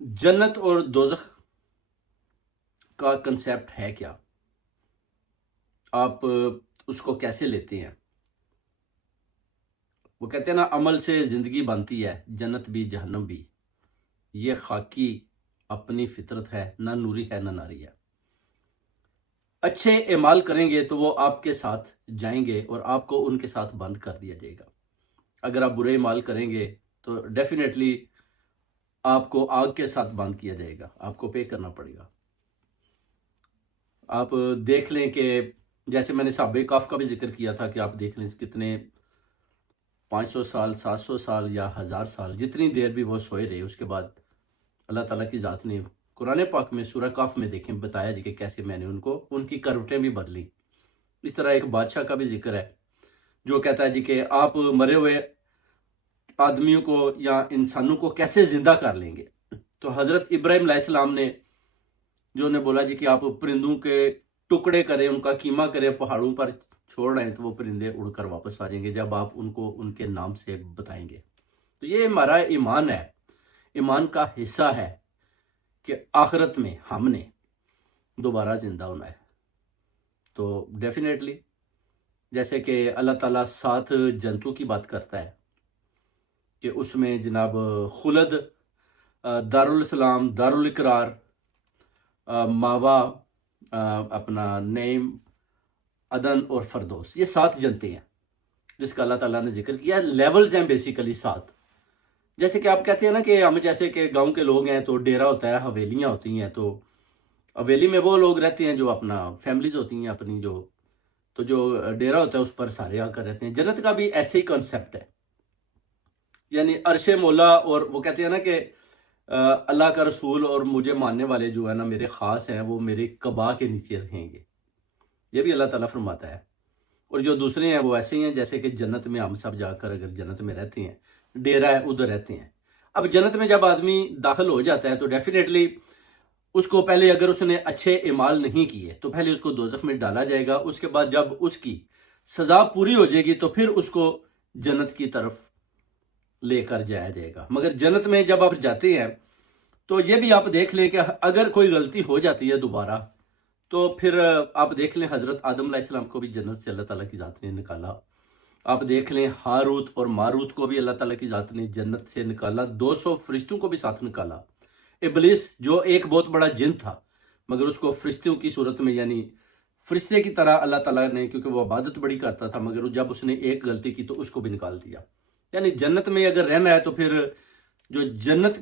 جنت اور دوزخ کا کنسیپٹ ہے کیا؟ آپ اس کو کیسے لیتے ہیں؟ وہ کہتے ہیں نا، عمل سے زندگی بنتی ہے، جنت بھی جہنم بھی، یہ خاکی اپنی فطرت ہے، نہ نوری ہے نہ ناری ہے۔ اچھے اعمال کریں گے تو وہ آپ کے ساتھ جائیں گے اور آپ کو ان کے ساتھ بند کر دیا جائے گا۔ اگر آپ برے اعمال کریں گے تو ڈیفینیٹلی آپ کو آگ کے ساتھ بند کیا جائے گا، آپ کو پے کرنا پڑے گا۔ آپ دیکھ لیں کہ جیسے میں نے صحابہ کہف کا بھی ذکر کیا تھا، کہ آپ دیکھ لیں کتنے 500 سال 700 سال یا 1000 سال جتنی دیر بھی وہ سوئے رہے، اس کے بعد اللہ تعالیٰ کی ذات نے قرآن پاک میں سورہ کہف میں دیکھیں بتایا جی کہ کیسے میں نے ان کی کروٹیں بھی بدلی۔ اس طرح ایک بادشاہ کا بھی ذکر ہے جو کہتا ہے جی کہ آپ مرے ہوئے آدمیوں کو یا انسانوں کو کیسے زندہ کر لیں گے۔ تو حضرت ابراہیم علیہ السلام نے جو نے بولا جی کہ آپ پرندوں کے ٹکڑے کریں، ان کا قیمہ کریں، پہاڑوں پر چھوڑ رہے ہیں تو وہ پرندے اڑ کر واپس آ جائیں گے جب آپ ان کو ان کے نام سے بتائیں گے۔ تو یہ ہمارا ایمان ہے، ایمان کا حصہ ہے کہ آخرت میں ہم نے دوبارہ زندہ ہونا ہے۔ تو ڈیفینیٹلی جیسے کہ اللہ تعالیٰ 7 جنتوں کی بات کرتا ہے کہ اس میں جناب خلد، دارالسلام، دارالاقرار، ماوا، اپنا نعیم، عدن اور فردوس، یہ 7 جنتیں ہیں جس کا اللہ تعالیٰ نے ذکر کیا۔ لیولز ہیں بیسیکلی 7۔ جیسے کہ آپ کہتے ہیں نا کہ ہم جیسے کہ گاؤں کے لوگ ہیں تو ڈیرا ہوتا ہے، حویلیاں ہوتی ہیں، تو حویلی میں وہ لوگ رہتے ہیں جو اپنا فیملیز ہوتی ہیں اپنی، جو ڈیرا ہوتا ہے اس پر سارے آ کر رہتے ہیں۔ جنت کا بھی ایسے ہی کنسیپٹ ہے، یعنی عرش مولا، اور وہ کہتے ہیں نا کہ اللہ کا رسول اور مجھے ماننے والے جو ہے نا میرے خاص ہیں، وہ میرے قبا کے نیچے رہیں گے، یہ بھی اللہ تعالیٰ فرماتا ہے۔ اور جو دوسرے ہیں وہ ایسے ہی ہیں جیسے کہ جنت میں ہم سب جا کر اگر جنت میں رہتے ہیں، ڈیرا ہے ادھر رہتے ہیں۔ اب جنت میں جب آدمی داخل ہو جاتا ہے تو ڈیفینیٹلی اس کو پہلے اگر اس نے اچھے اعمال نہیں کیے تو پہلے اس کو دوزخ میں ڈالا جائے گا، اس کے بعد جب اس کی سزا پوری ہو جائے گی تو پھر اس کو جنت کی طرف لے کر جایا جائے گا۔ مگر جنت میں جب آپ جاتے ہیں تو یہ بھی آپ دیکھ لیں کہ اگر کوئی غلطی ہو جاتی ہے دوبارہ تو پھر آپ دیکھ لیں حضرت آدم علیہ السلام کو بھی جنت سے اللہ تعالیٰ کی ذات نے نکالا۔ آپ دیکھ لیں ہاروت اور ماروت کو بھی اللہ تعالیٰ کی ذات نے جنت سے نکالا، 200 فرشتوں کو بھی ساتھ نکالا۔ ابلیس جو ایک بہت بڑا جن تھا مگر اس کو فرشتوں کی صورت میں، یعنی فرشتے کی طرح اللہ تعالیٰ نے، کیونکہ وہ عبادت بڑی کرتا تھا، مگر جب اس نے ایک غلطی کی تو اس کو بھی نکال دیا۔ یعنی جنت میں اگر رہنا ہے تو پھر جو جنت کے